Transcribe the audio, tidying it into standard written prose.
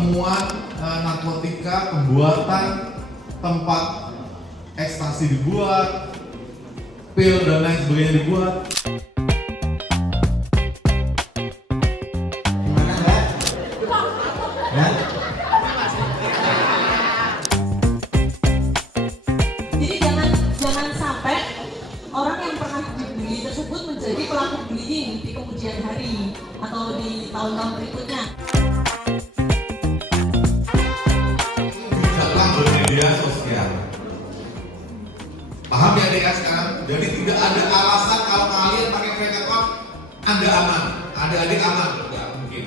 penemuan narkotika, pembuatan tempat ekstasi dibuat, pil dan lain sebagainya dibuat. Gimana enggak? Enggak? Jadi jangan sampai orang yang pernah dibully tersebut menjadi pelaku bullying di kemudian hari atau di tahun-tahun berikutnya. Bijaklah bermedia sosial. Paham ya adik sekarang? Jadi tidak ada alasan kalau kalian pakai fake account Anda aman, adik-adik aman, nggak mungkin.